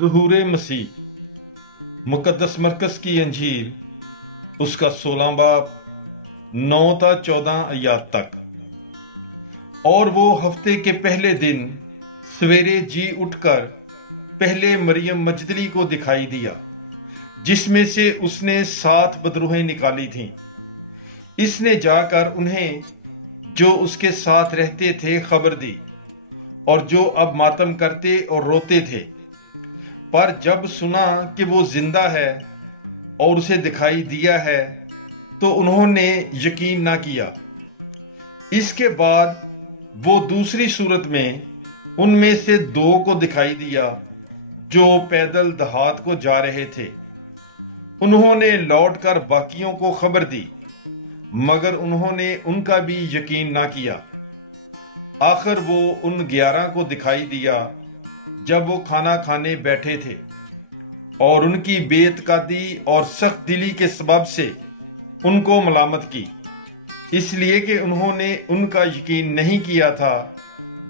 ظہور مسیح مقدس مرکز کی انجیل اس کا 16 باب 9 تا 14 آیات تک۔ اور وہ ہفتے کے پہلے دن سویرے جی اٹھ کر پہلے مریم مجدلی کو دکھائی دیا، جس میں سے اس نے 7 بدروہیں نکالی تھیں۔ اس نے جا کر انہیں جو اس کے ساتھ رہتے تھے خبر دی، اور جو اب ماتم کرتے اور روتے تھے۔ پر جب سنا کہ وہ زندہ ہے اور اسے دکھائی دیا ہے تو انہوں نے یقین نہ کیا۔ اس کے بعد وہ دوسری صورت میں ان میں سے 2 کو دکھائی دیا جو پیدل دیہات کو جا رہے تھے۔ انہوں نے لوٹ کر باقیوں کو خبر دی، مگر انہوں نے ان کا بھی یقین نہ کیا۔ آخر وہ ان 11 کو دکھائی دیا جب وہ کھانا کھانے بیٹھے تھے، اور ان کی بے اعتقادی اور سخت دلی کے سبب سے ان کو ملامت کی، اس لیے کہ انہوں نے ان کا یقین نہیں کیا تھا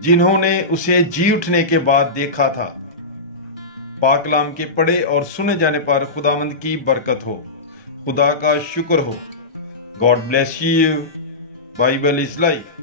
جنہوں نے اسے جی اٹھنے کے بعد دیکھا تھا۔ پاک کلام کے پڑھے اور سنے جانے پر خداوند کی برکت ہو۔ خدا کا شکر ہو۔ God bless you. Bible is life.